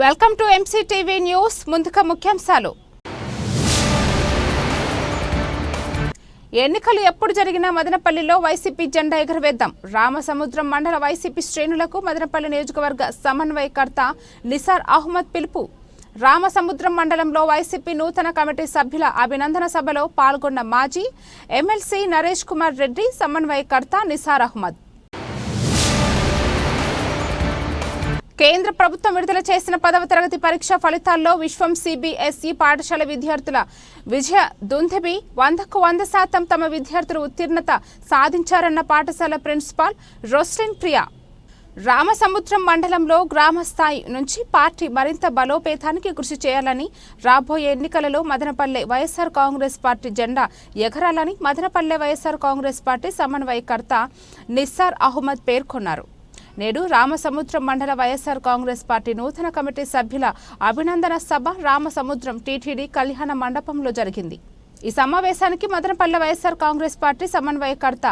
Welcome to MCTV news ముందుగా ముఖ్యాంశాలు. ఎన్నికలు ఎప్పుడు జరిగినా మదనపల్లిలో వైసీపీ జెండా ఎగురవేద్దాం. రామసముద్రం మండల వైసీపీ శ్రేణులకు మదనపల్లి నియోజకవర్గ సమన్వయకర్త నిసార్ అహ్మద్ పిలుపు. రామసముద్రం మండలంలో వైసీపీ నూతన కమిటీ సభ్యుల అభినందన సభలో పాల్గొన్న మాజీ ఎమ్మెల్సీ నరేష్ కుమార్ రెడ్డి సమన్వయకర్త నిసార్ అహ్మద్. కేంద్ర ప్రభుత్వం విడుదల చేసిన పదవ తరగతి పరీక్ష ఫలితాల్లో విశ్వం సిబిఎస్ఈ పాఠశాల విద్యార్థుల విజయ దుందెబి వందకు వంద శాతం తమ విద్యార్థులు ఉత్తీర్ణత సాధించారన్న పాఠశాల ప్రిన్సిపాల్ రోస్లిన్ ప్రియా. రామసముద్రం మండలంలో గ్రామ స్థాయి నుంచి పార్టీ మరింత బలోపేతానికి కృషి చేయాలని రాబోయే ఎన్నికలలో మదనపల్లె వైఎస్ఆర్ కాంగ్రెస్ పార్టీ జెండా ఎగరాలని మదనపల్లె వైఎస్ఆర్ కాంగ్రెస్ పార్టీ సమన్వయకర్త నిస్సార్ అహ్మద్ పేర్కొన్నారు. నేడు రామసముద్రం మండల వైఎస్ఆర్ కాంగ్రెస్ పార్టీ నూతన కమిటీ సభ్యుల అభినందన సభ రామసముద్రం టీటీడీ కళ్యాణ మండపంలో జరిగింది. ఈ సమావేశానికి మదనపల్లె వైఎస్ఆర్ కాంగ్రెస్ పార్టీ సమన్వయకర్త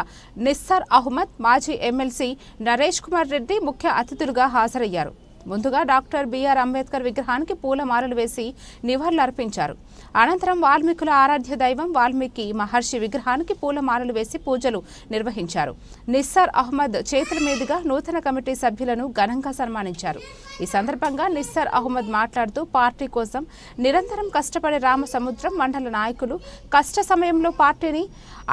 నిస్సార్ అహ్మద్ మాజీ ఎమ్మెల్సీ నరేష్ కుమార్ రెడ్డి ముఖ్య అతిథులుగా హాజరయ్యారు. ముందుగా డాక్టర్ బిఆర్ అంబేద్కర్ విగ్రహానికి పూలమాలలు వేసి నివాళులర్పించారు అనంతరం వాల్మీకుల ఆరాధ్య దైవం వాల్మీకి మహర్షి విగ్రహానికి పూలమాలలు వేసి పూజలు నిర్వహించారు. నిస్సార్ అహ్మద్ చేతుల మీదుగా నూతన కమిటీ సభ్యులను ఘనంగా సన్మానించారు. ఈ సందర్భంగా నిస్సార్ అహ్మద్ మాట్లాడుతూ పార్టీ కోసం నిరంతరం కష్టపడే రామసముద్రం మండల నాయకులు కష్ట సమయంలో పార్టీని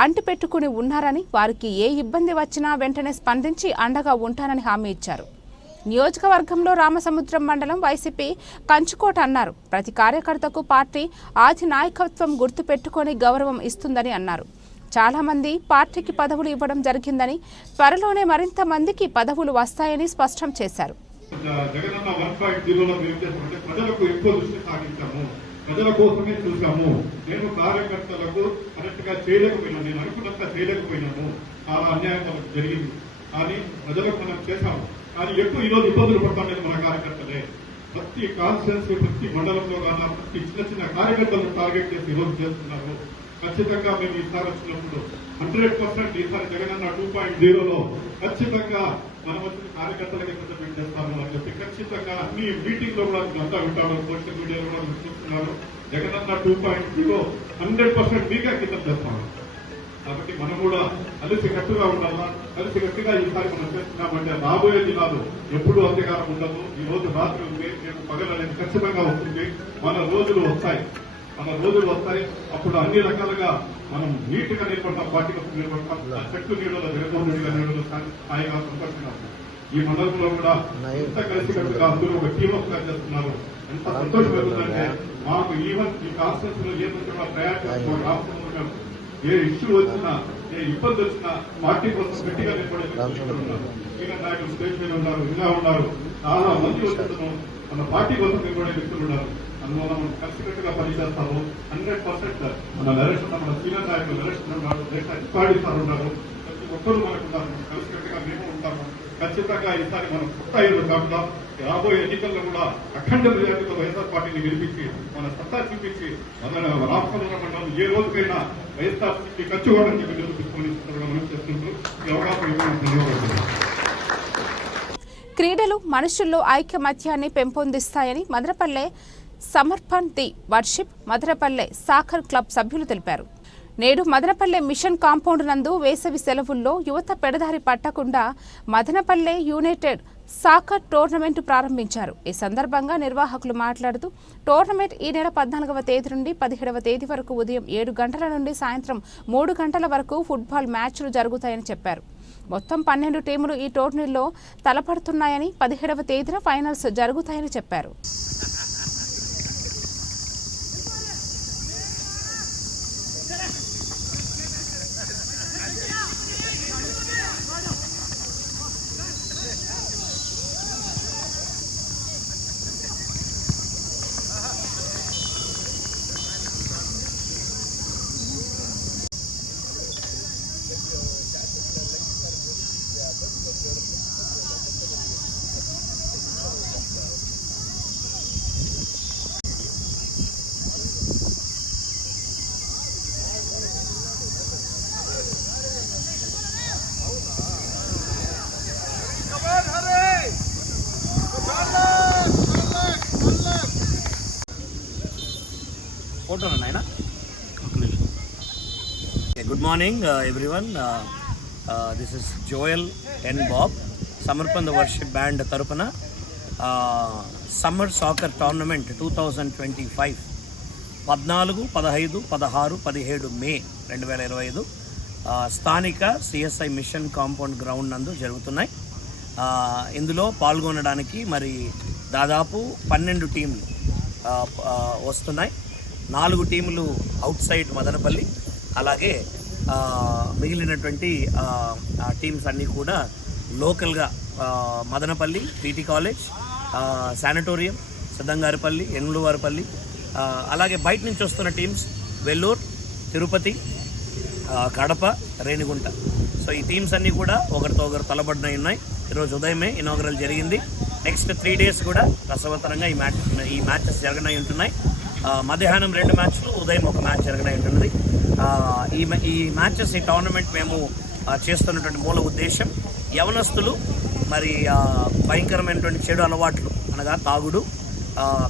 అంటిపెట్టుకుని ఉన్నారని వారికి ఏ ఇబ్బంది వచ్చినా వెంటనే స్పందించి అండగా ఉంటానని హామీ ఇచ్చారు. నియోజకవర్గంలో రామసముద్రం మండలం వైసీపీ కంచుకోట అన్నారు. ప్రతి కార్యకర్తకు పార్టీ ఆది నాయకత్వం గుర్తు పెట్టుకొని గౌరవం ఇస్తుందని అన్నారు. చాలామంది పార్టీకి పదవులు ఇవ్వడం జరిగిందని త్వరలోనే మరింత మందికి పదవులు వస్తాయని స్పష్టం చేశారు. జగనన్న వన్ పాయింట్ జీరోలో మేము చేస్తామంటే ప్రజలకు ఎక్కువ దృష్టి సాగించాము ప్రజల కోసమే చూసాము మేము కార్యకర్తలకు కరెక్ట్గా చేయలేకపోయినా. నేను అనుకున్నంత చేయలేకపోయినాము. చాలా అన్యాయం మనకు జరిగింది. కానీ ప్రజలకు మనం చేశాం కానీ ఎక్కువ ఈ రోజు ఇబ్బందులు పడతామనేది మన కార్యకర్తలే. ప్రతి కాన్స్టిట్యున్సీ ప్రతి మండలంలో కానీ ప్రతి చిన్న చిన్న కార్యకర్తలను టార్గెట్ చేసి ఈరోజు చేస్తున్నారు. ఖచ్చితంగా మేము ఈసారి వచ్చినప్పుడు హండ్రెడ్ పర్సెంట్ ఈసారి జగనన్న టూ పాయింట్ జీరోలో ఖచ్చితంగా మనం వచ్చిన కార్యకర్తలకి ఇంప్లిమెంట్ చేస్తాము అని చెప్పి ఖచ్చితంగా అన్ని మీటింగ్లో కూడా అంతా వింటారు సోషల్ మీడియాలో కూడా చూస్తున్నారు. Jagananna two point zero hundred percent మీకే కింద చేస్తాము. కాబట్టి మనం కూడా కలిసి కట్టుగా ఉండాలా? కలిసి కట్టుగా ఈసారి మనం చేస్తున్నామంటే రాబోయే దినాలు ఎప్పుడు అంధకారం ఉండదు ఈ రోజు రాత్రి ఉంది రేపు పగలనేది ఖచ్చితంగా వస్తుంది. మన రోజులు వస్తాయి. మన రోజులు వస్తాయి. అప్పుడు అన్ని రకాలుగా మనం నీట్గా నిలబడతాం పార్టీ కోసం నిలబడతాం చెట్టు నీడలో జగన్మోహన్ రెడ్డి గారి నీడలో స్థాయిగా సంతోషంగా ఈ మండలంలో కూడా ఎంత కలిసి కట్టుగా అందరూ ఒక టీమ్ వర్క్ చేస్తున్నారు. ఎంత సంతోషం పెరుగుతుందంటే మాకు ఈవెన్ ఈ కాన్ఫరెన్స్లో ఏదో ప్రయాణం రామచంద్ర ఏ ఇష్యూ వచ్చినా ఏ ఇబ్బంది వచ్చినా పార్టీ కోసం గట్టిగా నిలబడే వ్యక్తులు ఉన్నారు. నాయకులు స్టేజ్ మీద ఉన్నారు ఇలా ఉన్నారు. చాలా మంది వచ్చిన మన పార్టీ కోసం నిలబడే వ్యక్తులు ఉన్నారు. అందువల్ల మనం కలిసికట్టుగా పనిచేస్తాము. హండ్రెడ్ పర్సెంట్ మన నరేష్ మన సీనియర్ నాయకులు నరేష్ ఉన్నారు పార్టీ సార్ ఉన్నారు. ప్రతి ఒక్కరు మనకు ఉన్నారు కలిసికట్టుగా మేము ఉంటాము. ఖచ్చితంగా ఈసారి మనం కొత్త ఐదు కాకుండా రాబోయే ఎన్నికల్లో కూడా అఖండ మెజార్టీతో వైఎస్ఆర్ పార్టీని గెలిపించి మన సత్తా చూపించి మన రాష్ట్రంలో మండలం ఏ రోజుకైనా వైఎస్ఆర్ పార్టీ ఖర్చు కూడా చెప్పి నిరూపించుకొని మనం చేస్తుంటూ ఈ అవకాశం ధన్యవాదాలు. క్రీడలు మనుషుల్లో ఐక్యమత్యాన్ని పెంపొందిస్తాయని Madanapalle Samarpan the worship Madanapalle soccer club సభ్యులు తెలిపారు. నేడు మదనపల్లె మిషన్ కాంపౌండ్ నందు వేసవి సెలవుల్లో యువత పెడదారి పట్టకుండా మదనపల్లె యునైటెడ్ సాకర్ టోర్నమెంట్ ప్రారంభించారు. ఈ సందర్భంగా నిర్వాహకులు మాట్లాడుతూ టోర్నమెంట్ ఈ నెల పద్నాలుగవ తేదీ నుండి పదిహేడవ తేదీ వరకు ఉదయం ఏడు గంటల నుండి సాయంత్రం మూడు గంటల వరకు ఫుట్బాల్ మ్యాచ్లు జరుగుతాయని చెప్పారు. మొత్తం పన్నెండు టీములు ఈ టోర్నీలో తలపడుతున్నాయని పదిహేడవ తేదీన ఫైనల్స్ జరుగుతాయని చెప్పారు. Good morning everyone this is Joel and Bob సమర్పంద worship band తరపున. Summer soccer tournament two thousand twenty five పద్నాలుగు పదహైదు పదహారు పదిహేడు మే రెండు వేల ఇరవై ఐదు. Uh, స్థానిక సిఎస్ఐ మిషన్ కాంపౌండ్ గ్రౌండ్ నందు జరుగుతున్నాయి. Uh, ఇందులో పాల్గొనడానికి మరి దాదాపు పన్నెండు టీంలు uh, వస్తున్నాయి. నాలుగు టీములు అవుట్ సైడ్ మదనపల్లి అలాగే మిగిలినటువంటి టీమ్స్ అన్నీ కూడా లోకల్గా Madanapalli PT college sanatorium Siddhangaripalli Engulavaripalli అలాగే బయట నుంచి వస్తున్న టీమ్స్ వెల్లూరు తిరుపతి కడప రేణిగుంట. సో ఈ టీమ్స్ అన్నీ కూడా ఒకరితో ఒకరు తలబడినవి ఉన్నాయి. ఈరోజు ఉదయమే ఇనాగరల్ జరిగింది. నెక్స్ట్ త్రీ డేస్ కూడా ప్రసవతరంగా ఈ మ్యాచ్ ఈ మ్యాచెస్ జరగనై ఉంటున్నాయి. మధ్యాహ్నం రెండు మ్యాచ్లు ఉదయం ఒక మ్యాచ్ జరగనై ఉంటున్నది. ఈ ఈ మ్యాచెస్ ఈ టోర్నమెంట్ మేము చేస్తున్నటువంటి మూల ఉద్దేశం యవనస్తులు మరి భయంకరమైనటువంటి చెడు అలవాట్లు అనగా తాగుడు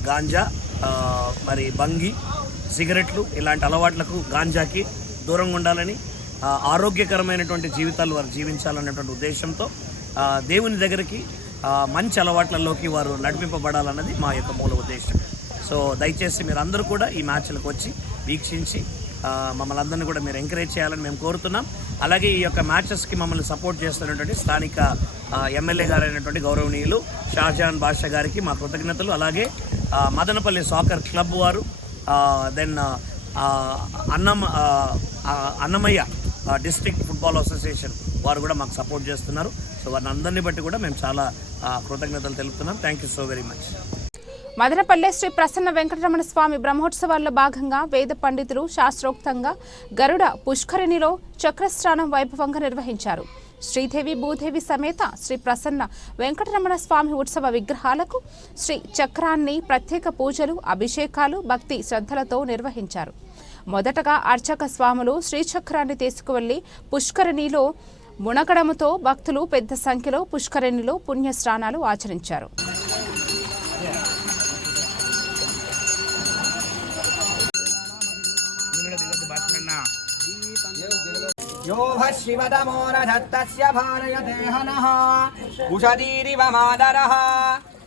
గాంజా మరి బంగి సిగరెట్లు ఇలాంటి అలవాట్లకు గాంజాకి దూరంగా ఉండాలని ఆరోగ్యకరమైనటువంటి జీవితాలు వారు జీవించాలనేటువంటి ఉద్దేశంతో దేవుని దగ్గరికి మంచి అలవాట్లలోకి వారు నడిపింపబడాలన్నది మా యొక్క మూల ఉద్దేశం. సో దయచేసి మీరు అందరూ కూడా ఈ మ్యాచ్లకు వచ్చి వీక్షించి మమ్మల్ని అందరినీ కూడా మీరు ఎంకరేజ్ చేయాలని మేము కోరుతున్నాం. అలాగే ఈ యొక్క మ్యాచెస్కి మమ్మల్ని సపోర్ట్ చేస్తున్నటువంటి స్థానిక ఎమ్మెల్యే గారైనటువంటి గౌరవనీయులు షాజహాన్ బాషా గారికి మా కృతజ్ఞతలు. అలాగే మదనపల్లి సాకర్ క్లబ్ వారు దెన్ అన్నం అన్నమయ్య డిస్ట్రిక్ట్ ఫుట్బాల్ అసోసియేషన్ వారు కూడా మాకు సపోర్ట్ చేస్తున్నారు. సో వారిని అందరినీ బట్టి కూడా మేము చాలా కృతజ్ఞతలు తెలుపుతున్నాం. Thank you so very much Madanapalle Shri Prasanna Venkataramana Swamy బ్రహ్మోత్సవాల్లో భాగంగా వేద పండితులు శాస్త్రోక్తంగా గరుడ పుష్కరిణిలో చక్రస్నానం వైభవంగా నిర్వహించారు. శ్రీదేవి భూదేవి సమేత శ్రీ ప్రసన్న వెంకటరమణ స్వామి ఉత్సవ విగ్రహాలకు శ్రీ చక్రాన్ని ప్రత్యేక పూజలు అభిషేకాలు భక్తి శ్రద్ధలతో నిర్వహించారు. మొదటగా అర్చక స్వాములు శ్రీచక్రాన్ని తీసుకువెళ్ళి పుష్కరిణిలో మునగడముతో భక్తులు పెద్ద సంఖ్యలో పుష్కరిణిలో పుణ్యస్నానాలు ఆచరించారు. यो भः शिवतमो रजत्तस्य भारयते हनः उषदीरिव मादरः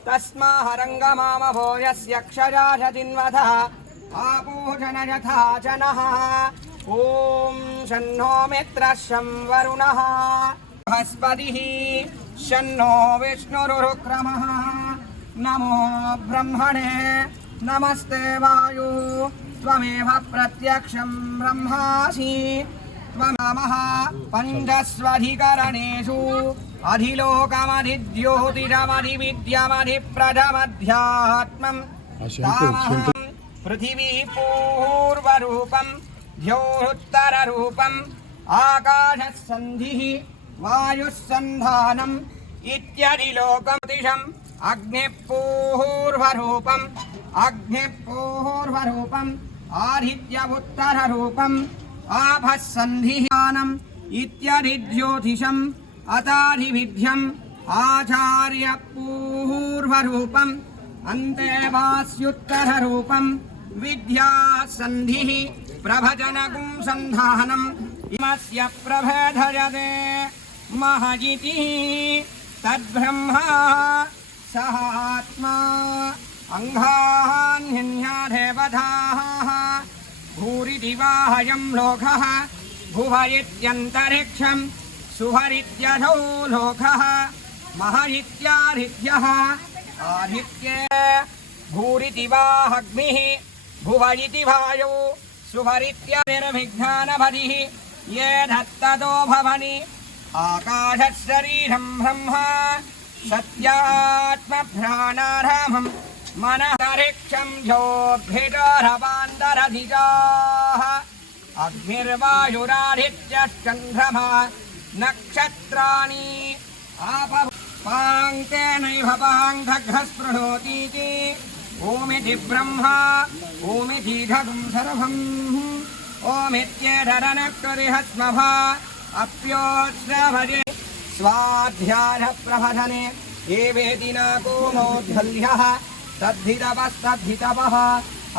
तस्माहरङ्गमामभो यस्य क्षराशतिन्वधः आपूषण यथा जनः ॐ शन्नो मित्रः शं वरुणः बृहस्पतिः शन्नो विष्णुरुक्रमः नमो ब्रह्मणे, नमस्ते वायु। त्वमेव प्रत्यक्षं ब्रह्मासि। आत्मनामः पञ्चस्वधिकरणेषु अधिलोकमधिद्योतिरमधिविद्यामधिप्रथमध्यात्मम् पृथिवी पूर्वरूपम् द्योरुत्तररूपम् आकाशसन्धिः वायुस्सन्धानम् इत्यदि अग्निपूर्वरूपम् अग्निपूर्वरूपम् आधित्यमुत्तररूपम् आभस्सन्धिहानम् इत्यधिज्योतिषम् अताधिविध्यम् आचार्यपूर्वरूपम् अन्ते वास्युत्तररूपम् विद्यासन्धिः प्रभजनकुम् सन्धानम् इमस्य प्रभजते महजिति तद्ब्रह्मा सहात्मा आत्मा अङ्घान्यन्या देवधाः वाहयं लोकः भुव इत्यन्तरिक्षम् सुहरित्यधो लोकः मह इत्यादित्यः आदित्ये भूरिति वाहग्निः भुव इति वायौ सुहरित्यनिर्विघ्नानभरिः ये धत्ततो भवनि आकाशः शरीरं ब्रह्म सत्यात्मभ्राणारामम् मनः ऋक्षम् ह्योभिरवान्धरधिजाः नक्षत्राणि आपपाङ्केनैव भाङ्घः स्पृणोतीति ओमिति ब्रह्म ओमितिघम् सर्वम् ओमित्यहत्म अप्योत्सरे स्वाध्यायप्रबधने एवेदिना कोमोद्धल्यः तद्धितवस्तद्धितवः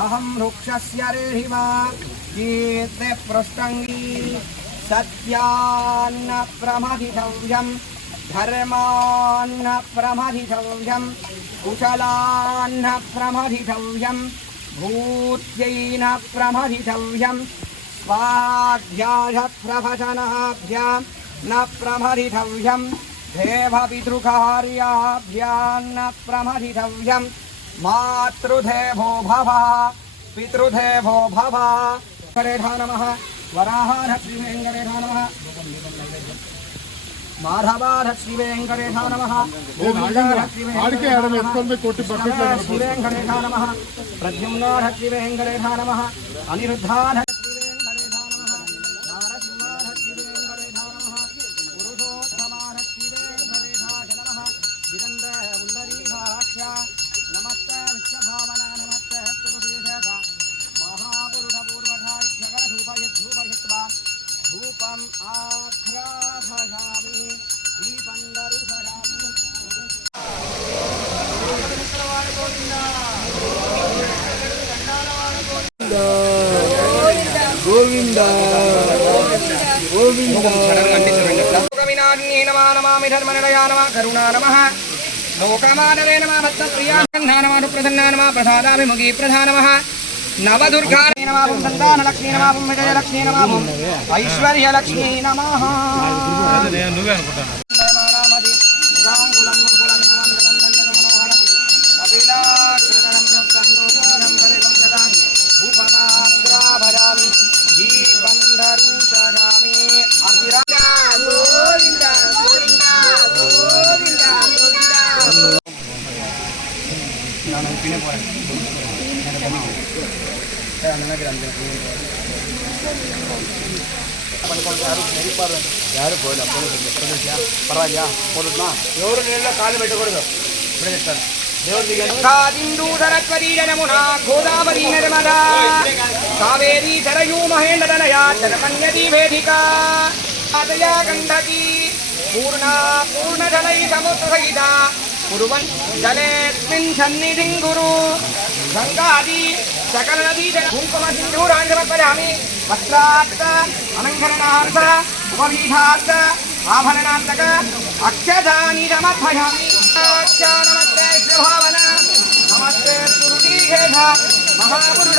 अहं वृक्षस्य रेहिमा। गीते पृष्टङ्गी सत्यान्न प्रमथितव्यम् धर्मान्न प्रमथितव्यम् कुशलान्न प्रमथितव्यम् भूत्यैन प्रमथितव्यम् स्वाध्यायप्रभजनाभ्याम् न प्रमथितव्यम् देवपितृकार्याभ्यान्न प्रमथितव्यम् मातृदेवो भव पितृदेवो भव। वेधा नमः वराहारश्रीवेङ्करेधा नमः। माधवारश्रीवेङ्करेधा नमः। श्रीवेङ्करेधा नमः। प्रद्युम्नारश्रीवेङ्करेधा नमः। నమ లోకమానవే నమ భక్తప్రియా నమ ప్రసన్నా నమ ప్రసాదామి ముఖీ ప్రధాన నమ నవదుర్గా నమ సంతాన ಯಾರು ಬೋಲ ಪ್ರದೇಶ ಪರವಾಗಿಲ್ಲ ಕೊಡೋಣ ದೇವರನ್ನೆಲ್ಲ ಕಾಲು ಬೆಟ್ಟ ಕೊಡೋದು ಬಿಡಿಸ್ತಾರೆ ಕಾದಿಂದೂದರ ತ್ವರೀಯ ನಮುನಾ ಗೋದಾವರಿ ನರ್ಮದಾ ಕಾವೇರಿ ಧರಯೂ ಮಹೇಂದ್ರನಯ ಜನಮನ್ಯದಿ ವೇದಿಕಾ ಅದಯ ಗಂಧಕಿ ಪೂರ್ಣ ಪೂರ್ಣಧನೈ ಸಮುದ್ರಹಿತ గంగాది సకల నదీ జల కుంకుమ సింధూరాన్ని సమర్పయామి వస్త్రార్థ అలంకరణార్థ ఉపవీఠార్థ ఆభరణార్థక అక్షదాని సమర్పయామి నమస్తే శుభావన నమస్తే సురుదీఘేష మహాపురుష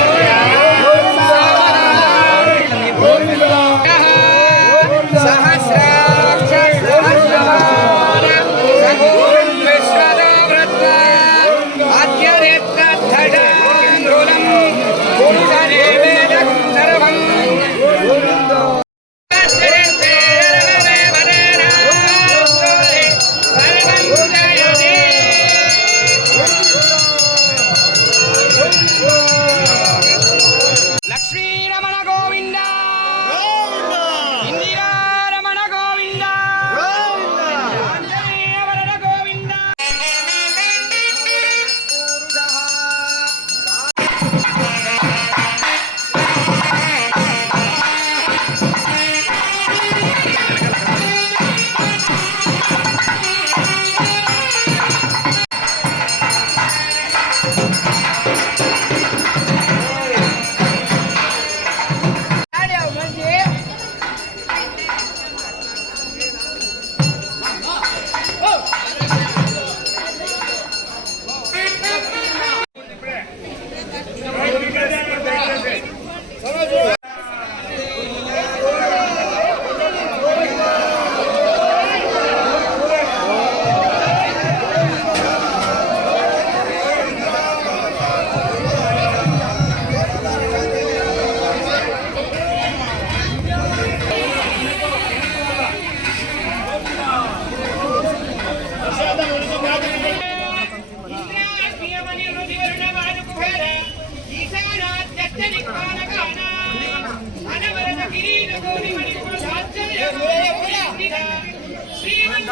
ಶ್ರೀಮಂತ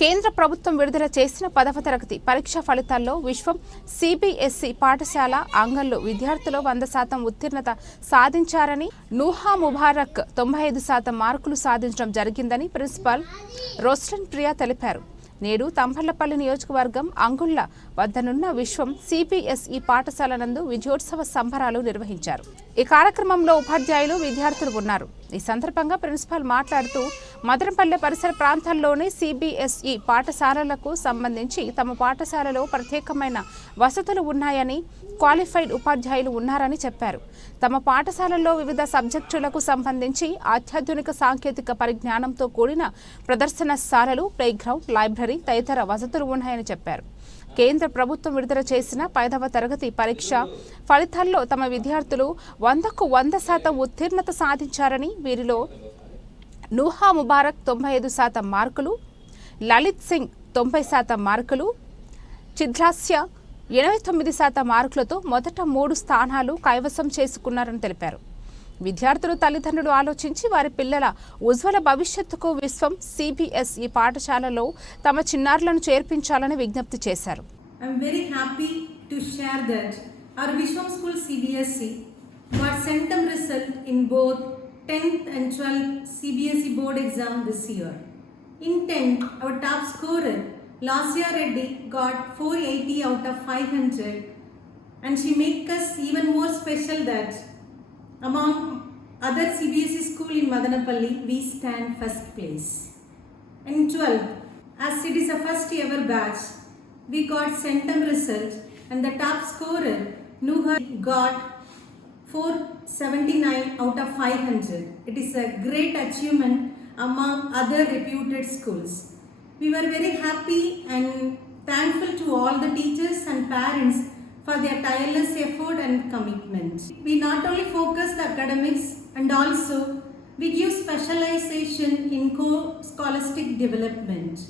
కేంద్ర ప్రభుత్వం విడుదల చేసిన పదవ తరగతి పరీక్ష ఫలితాల్లో విశ్వం సిబిఎస్ఈ పాఠశాల ఆంగల్లో విద్యార్థులు వంద శాతం ఉత్తీర్ణత సాధించారని నూహా ముబారక్ తొంభై ఐదు శాతం మార్కులు సాధించడం జరిగిందని ప్రిన్సిపాల్ రోస్టన్ ప్రియా తెలిపారు. నేడు తంపర్లపల్లి నియోజకవర్గం అంగుళ్ళ వద్దనున్న విశ్వం సిపిఎస్ఈ పాఠశాల నందు విజయోత్సవ సంబరాలు నిర్వహించారు. ఈ కార్యక్రమంలో ఉపాధ్యాయులు విద్యార్థులు ఉన్నారు. ఈ సందర్భంగా ప్రిన్సిపాల్ మాట్లాడుతూ మదనపల్లె పరిసర ప్రాంతాల్లోని సిబిఎస్ఈ పాఠశాలలకు సంబంధించి తమ పాఠశాలలో ప్రత్యేకమైన వసతులు ఉన్నాయని క్వాలిఫైడ్ ఉపాధ్యాయులు ఉన్నారని చెప్పారు. తమ పాఠశాలల్లో వివిధ సబ్జెక్టులకు సంబంధించి అత్యాధునిక సాంకేతిక పరిజ్ఞానంతో కూడిన ప్రదర్శనశాలలు ప్లేగ్రౌండ్ లైబ్రరీ తదితర వసతులు ఉన్నాయని చెప్పారు. కేంద్ర ప్రభుత్వం విడుదల చేసిన పైదవ తరగతి పరీక్ష ఫలితాల్లో తమ విద్యార్థులు వందకు వంద శాతం ఉత్తీర్ణత సాధించారని వీరిలో నూహా ముబారక్ తొంభై ఐదు శాతం మార్కులు లలిత్ సింగ్ తొంభై శాతం మార్కులు చిద్రాస్య ఎనభై తొమ్మిది శాతం మార్కులతో మొదట మూడు స్థానాలు కైవసం చేసుకున్నారని తెలిపారు. విద్యార్థులు తల్లిదండ్రులు ఆలోచించి వారి పిల్లల ఉజ్వల భవిష్యత్తుకు విశ్వం సిబిఎస్ ఈ పాఠశాలలో తమ చిన్నారులను చేర్పించాలని విజ్ఞప్తి చేశారు. Lasya Reddy, got 480 out of 500 and she make us even more special that among other CBSE school in Madanapalli, we stand first place. In 12, as it is a first ever batch, we got centum result and the top scorer, Nuha, got 479 out of 500. It is a great achievement among other reputed schools. We were very happy and thankful to all the teachers and parents for their tireless effort and commitment. We not only focus the academics and also we give specialization in co-scholastic development.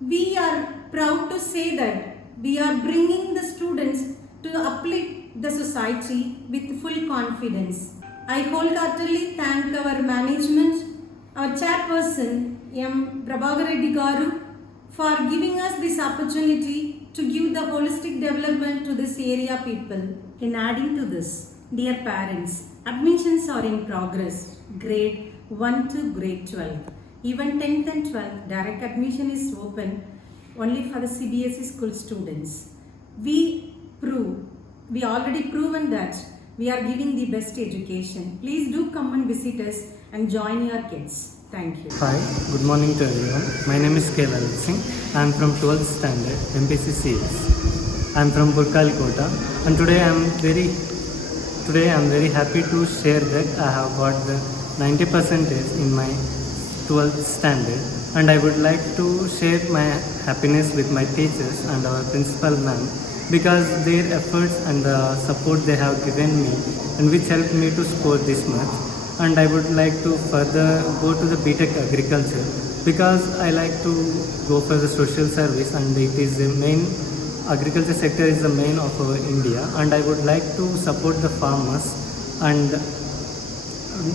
We are proud to say that we are bringing the students to uplift the society with full confidence. I wholeheartedly thank our management, our chairperson I am Prabhagaradi Garu for giving us this opportunity to give the holistic development to this area people. In adding to this, dear parents, admissions are in progress, grade 1 to grade 12. Even 10th and 12th, direct admission is open only for the CBSE school students. We prove, we already proven that we are giving the best education. Please do come and visit us and join your kids. Thank you. Hi, good morning to everyone. My name is K. Lalit Singh. I am from 12th standard, MPC CS. I am from Burkal Kota and today I am very today I am very happy to share that I have got the 90 percentage in my 12th standard and I would like to share my happiness with my teachers and our principal ma'am because their efforts and the support they have given me and which helped me to score this much and I would like to further go to the BTech agriculture because I like to go for the social service and it is the main agriculture sector is the main of our India. And I would like to support the farmers and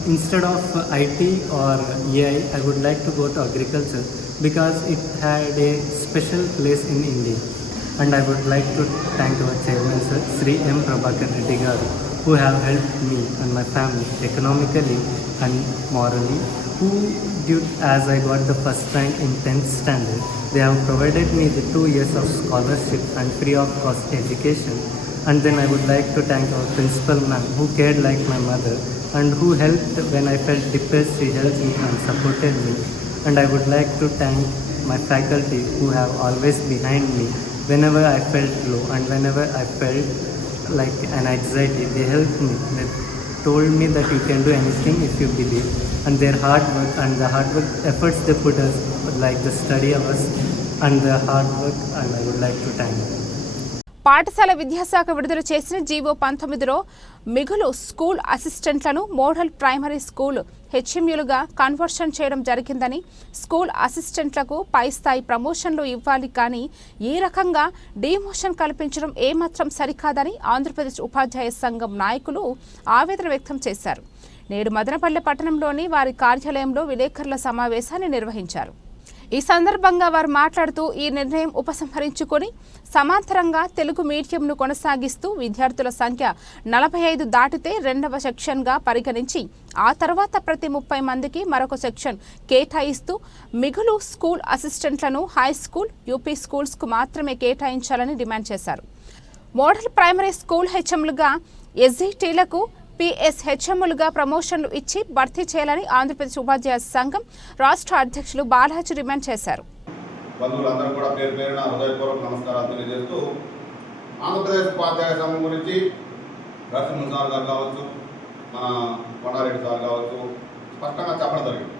instead of IT or AI I would like to go to agriculture because it had a special place in India. And I would like to thank our chairman sir Sri M. Prabhakar Reddy who have helped me and my family economically and morally who due as I got the first rank in 10th standard they have provided me the two years of scholarship and free of cost education. And then I would like to thank our principal ma'am who cared like my mother and who helped when I felt depressed she helped me and supported me. And I would like to thank my faculty who have always behind me whenever I felt low and whenever I felt like an anxiety they helped me they told me that you can do anything if you believe and their hard work and the hard work efforts they put us like the study hours and the hard work and I would like to thank them. పాఠశాల విద్యాశాఖ విడుదల చేసిన GO పంతొమ్మిదిలో మిగులు school అసిస్టెంట్లను model primary school హెచ్ఎంయులుగా conversion చేయడం జరిగిందని స్కూల్ అసిస్టెంట్లకు పై స్థాయి ప్రమోషన్లు ఇవ్వాలి కానీ ఈ రకంగా డిమోషన్ కల్పించడం ఏమాత్రం సరికాదని ఆంధ్రప్రదేశ్ ఉపాధ్యాయ సంఘం నాయకులు ఆవేదన వ్యక్తం చేశారు. నేడు మదనపల్లె పట్టణంలోని వారి కార్యాలయంలో విలేకరుల సమావేశాన్ని నిర్వహించారు. ఈ సందర్భంగా వారు మాట్లాడుతూ ఈ నిర్ణయం ఉపసంహరించుకొని సమాంతరంగా తెలుగు మీడియంను కొనసాగిస్తూ విద్యార్థుల సంఖ్య నలభై ఐదు దాటితే రెండవ సెక్షన్గా పరిగణించి ఆ తర్వాత ప్రతి ముప్పై మందికి మరొక సెక్షన్ కేటాయిస్తూ మిగులు స్కూల్ అసిస్టెంట్లను హై స్కూల్ యూపీ స్కూల్స్కు మాత్రమే కేటాయించాలని డిమాండ్ చేశారు. మోడల్ ప్రైమరీ స్కూల్ హెచ్ఎంలుగా ఎస్జిటీలకు పిఎస్ హెచ్ఎంలుగా ప్రమోషన్లు ఇచ్చి భర్తీ చేయాలని ఆంధ్రప్రదేశ్ ఉపాధ్యాయ సంఘం రాష్ట్ర అధ్యక్షులు బాలాజీ డిమాండ్ చేశారు. బంధువులందరూ కూడా పేరు పేరున హృదయపూర్వక నమస్కారాలు తెలియజేస్తూ ఆంధ్రప్రదేశ్ ఉపాధ్యాయ సంఘం గురించి నరసింహ సార్ గారు కావచ్చు మన కొండారెడ్డి సార్ కావచ్చు స్పష్టంగా చెప్పడం జరిగింది.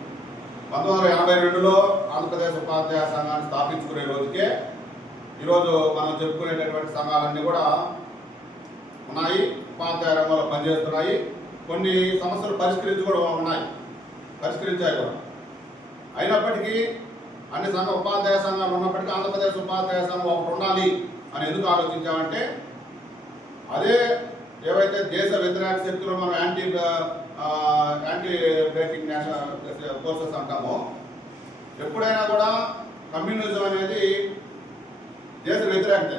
పంతొమ్మిది వందల ఎనభై రెండులో ఆంధ్రప్రదేశ్ ఉపాధ్యాయ సంఘాన్ని స్థాపించుకునే రోజుకే ఈరోజు మనం చెప్పుకునేటటువంటి సంఘాలన్నీ కూడా ఉన్నాయి. ఉపాధ్యాయ రంగంలో పనిచేస్తున్నాయి. కొన్ని సమస్యలు పరిష్కరించి కూడా ఉన్నాయి. పరిష్కరించాయి కూడా. అయినప్పటికీ అన్ని సంఘ ఉపాధ్యాయ సంఘాలు ఉన్నప్పటికీ ఆంధ్రప్రదేశ్ ఉపాధ్యాయ సంఘం ఒకటి ఉండాలి అని ఎందుకు ఆలోచించామంటే అదే ఏవైతే దేశ వ్యతిరేక శక్తులు మనం anti anti breaking national courses అంటామో ఎప్పుడైనా కూడా కమ్యూనిజం అనేది దేశ వ్యతిరేకత.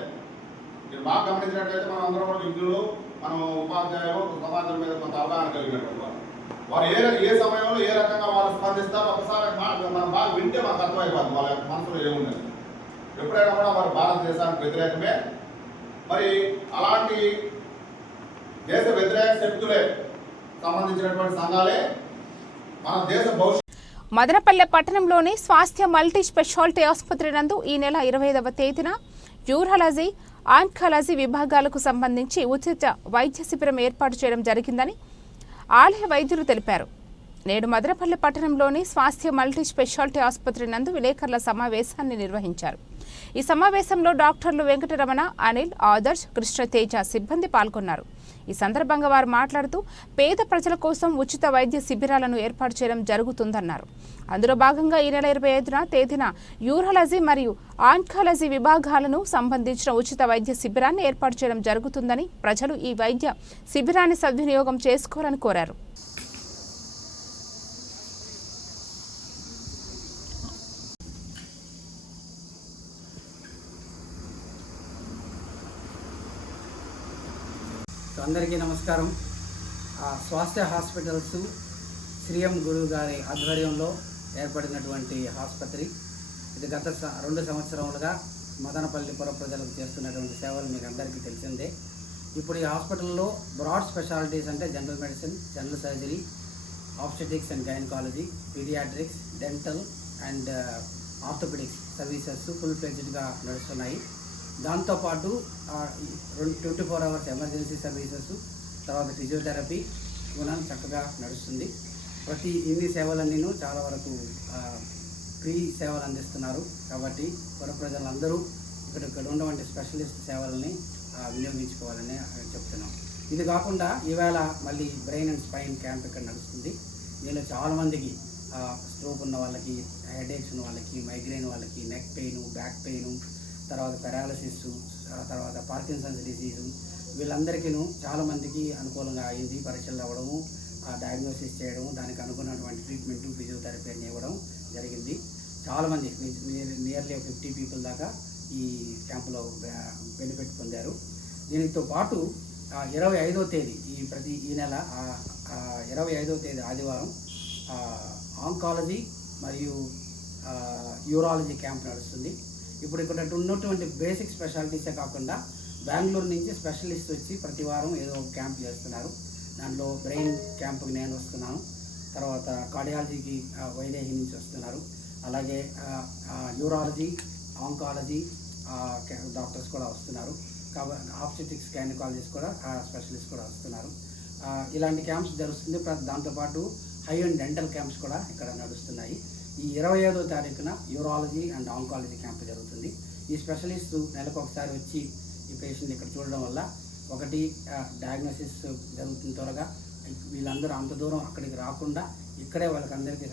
మీరు బాగా గమనించినట్లయితే మనం అందరం కూడా విద్యులు మనం ఉపాధ్యాయులు సమాజం మీద కొంత అవగాహన కలిగినటువంటి వారు వారు ఏ ఏ సమయంలో ఏ రకంగా వారు స్పందిస్తారో ఒకసారి మనం బాగా వింటే మనకు అర్థమైపోతుంది వాళ్ళ యొక్క మనసులో ఏముండదు. ఎప్పుడైనా కూడా వారు భారతదేశానికి వ్యతిరేకమే. మరి అలాంటి దేశ వ్యతిరేక శక్తులే సంబంధించినటువంటి సంఘాలే మన దేశ భవిష్యత్ మదనపల్లె పట్టణంలోని స్వాస్థ్య మల్టీ స్పెషాలిటీ ఆసుపత్రి నందు ఈ నెల ఇరవై ఐదవ తేదీన యూరాలజీ ఆంకాలజీ విభాగాలకు సంబంధించి ఉచిత వైద్య శిబిరం ఏర్పాటు చేయడం జరిగిందని ఆలయ వైద్యులు తెలిపారు. నేడు మదనపల్లి పట్టణంలోని స్వాస్థ్య మల్టీ స్పెషాలిటీ ఆసుపత్రి నందు విలేకరుల సమావేశాన్ని నిర్వహించారు. ఈ సమావేశంలో డాక్టర్లు వెంకటరమణ అనిల్ ఆదర్శ్ కృష్ణతేజ సిబ్బంది పాల్గొన్నారు. ఈ సందర్భంగా వారు మాట్లాడుతూ పేద ప్రజల కోసం ఉచిత వైద్య శిబిరాలను ఏర్పాటు చేయడం జరుగుతుందన్నారు. అందులో భాగంగా ఈ నెల ఇరవై ఐదున తేదీన యూరాలజీ మరియు ఆంకాలజీ విభాగాలను సంబంధించిన ఉచిత వైద్య శిబిరాన్ని ఏర్పాటు చేయడం జరుగుతుందని ప్రజలు ఈ వైద్య శిబిరాన్ని సద్వినియోగం చేసుకోవాలని కోరారు. సో అందరికీ నమస్కారం. ఆ, స్వాస్థ్య హాస్పిటల్స్ శ్రీఎం గురువు గారి ఆధ్వర్యంలో ఏర్పడినటువంటి ఆసుపత్రి. ఇది గత స- రెండు సంవత్సరములుగా మదనపల్లి పుర ప్రజలకు చేస్తున్నటువంటి సేవలు మీకు అందరికీ తెలిసిందే. ఇప్పుడు ఈ హాస్పిటల్లో బ్రాడ్ స్పెషాలిటీస్ అంటే general medicine general surgery obstetrics and gynaecology paediatrics dental and orthopaedics services full ఫ్లెజ్డ్గా నడుస్తున్నాయి. దాంతోపాటు twenty four hours emergency services తర్వాత ఫిజియోథెరపీ కూడా చక్కగా నడుస్తుంది. ప్రతి ఇన్ని సేవలన్నీను చాలా వరకు ఫ్రీ సేవలు అందిస్తున్నారు. కాబట్టి పుర ప్రజలందరూ ఇక్కడ ఇక్కడ ఉన్నటువంటి స్పెషలిస్ట్ సేవలని వినియోగించుకోవాలని చెప్తున్నాం. ఇది కాకుండా ఈవేళ మళ్ళీ బ్రెయిన్ అండ్ స్పైన్ క్యాంప్ ఇక్కడ నడుస్తుంది. దీనిలో చాలామందికి స్ట్రోక్ ఉన్న వాళ్ళకి హెడేక్స్ ఉన్న వాళ్ళకి మైగ్రేన్ వాళ్ళకి నెక్ పెయిన్ బ్యాక్ పెయిన్ తర్వాత పెరాలసిస్ తర్వాత పార్కిన్సన్స్ డిసీజు వీళ్ళందరికీను చాలామందికి అనుకూలంగా అయింది. పరీక్షలు అవ్వడము డయాగ్నోసిస్ చేయడము దానికి అనుకున్నటువంటి ట్రీట్మెంట్ ఫిజియోథెరపీ అని ఇవ్వడం జరిగింది. చాలామంది నియర్లీ ఫిఫ్టీ పీపుల్ దాకా ఈ క్యాంపులో బెనిఫిట్ పొందారు. దీనితో పాటు ఇరవై ఐదో తేదీ ఈ ప్రతి ఈ నెల ఇరవై ఐదో తేదీ ఆదివారం ఆంకాలజీ మరియు యూరాలజీ క్యాంప్ నడుస్తుంది. ఇప్పుడు ఇక్కడ ఉన్నటువంటి బేసిక్ స్పెషాలిటీసే కాకుండా బెంగళూరు నుంచి స్పెషలిస్ట్ వచ్చి ప్రతి వారం ఏదో ఒక క్యాంప్ చేస్తున్నారు. దాంట్లో బ్రెయిన్ క్యాంప్కి నేను వస్తున్నాను. తర్వాత కార్డియాలజీకి వైదేహి నుంచి వస్తున్నారు. అలాగే యూరాలజీ ఆంకాలజీ డాక్టర్స్ కూడా వస్తున్నారు. కాబట్టి ఆప్స్టిటిక్స్ గైనకాలజిస్ట్ కూడా స్పెషలిస్ట్ కూడా వస్తున్నారు. ఇలాంటి క్యాంప్స్ జరుగుతుంది. దాంతోపాటు హై అండ్ డెంటల్ క్యాంప్స్ కూడా ఇక్కడ నడుస్తున్నాయి. ఈ ఇరవై ఐదో తారీఖున యూరాలజీ అండ్ ఆంకాలజీ క్యాంప్ జరుగుతుంది. ఈ స్పెషలిస్ట్ నెలకు ఒకసారి వచ్చి ఈ పేషెంట్ ఇక్కడ చూడడం వల్ల ఒకటి డయాగ్నోసిస్ జరుగుతుంది త్వరగా. వీళ్ళందరూ అంత దూరం అక్కడికి రాకుండా ఇక్కడే వాళ్ళకందరికీ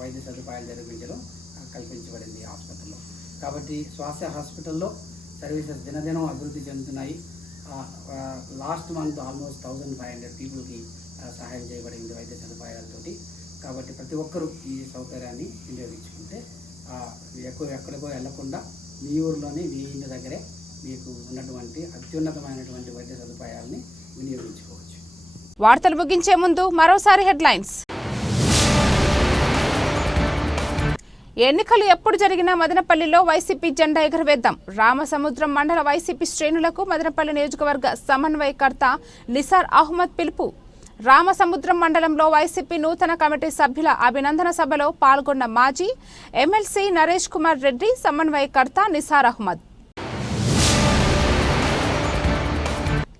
వైద్య సదుపాయాలు జరిపించడం కల్పించబడింది హాస్పిటల్లో. కాబట్టి స్వాస్థ్య హాస్పిటల్లో సర్వీసెస్ దినదినం అభివృద్ధి చెందుతున్నాయి. Last month almost thousand five hundred పీపుల్కి సహాయం చేయబడింది వైద్య సదుపాయాలతోటి. కాబట్టి ప్రతి ఒక్కరూ ఈ సౌకర్యాన్ని వినియోగించుకుంటే ఎక్కువ ఎక్కడికో వెళ్ళకుండా మీ ఊరిలోని మీ ఇంటి దగ్గరే మీకు ఉన్నటువంటి అత్యున్నతమైనటువంటి వైద్య సదుపాయాలని వినియోగించుకోవచ్చు. వార్తలు ముగించే ముందు మరోసారి హెడ్లైన్స్. ఎన్నికలు ఎప్పుడు జరిగినా మదనపల్లిలో వైసీపీ జెండా ఎగురవేద్దాం. రామసముద్రం మండల వైసీపీ శ్రేణులకు మదనపల్లి నియోజకవర్గ సమన్వయకర్త నిసార్ అహ్మద్ పిలుపు. రామసముద్రం మండలంలో వైసీపీ నూతన కమిటీ సభ్యుల అభినందన సభలో పాల్గొన్న మాజీ ఎమ్మెల్సీ నరేష్ కుమార్ రెడ్డి సమన్వయకర్త నిసార్ అహ్మద్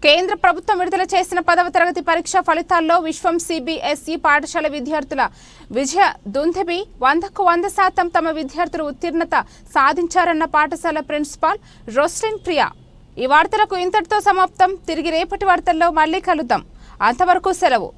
కేంద్ర ప్రభుత్వం విడుదల చేసిన పదవ తరగతి పరీక్ష ఫలితాల్లో విశ్వం సిబిఎస్ఈ పాఠశాల విద్యార్థుల విజయ దుంధిబి వందకు వంద శాతం తమ విద్యార్థులు ఉత్తీర్ణత సాధించారన్న పాఠశాల ప్రిన్సిపాల్ రోస్లిన్ ప్రియా. ఈ వార్తలకు ఇంతటితో సమాప్తం. తిరిగి రేపటి వార్తల్లో మళ్ళీ కలుద్దాం. అంతవరకు సెలవు.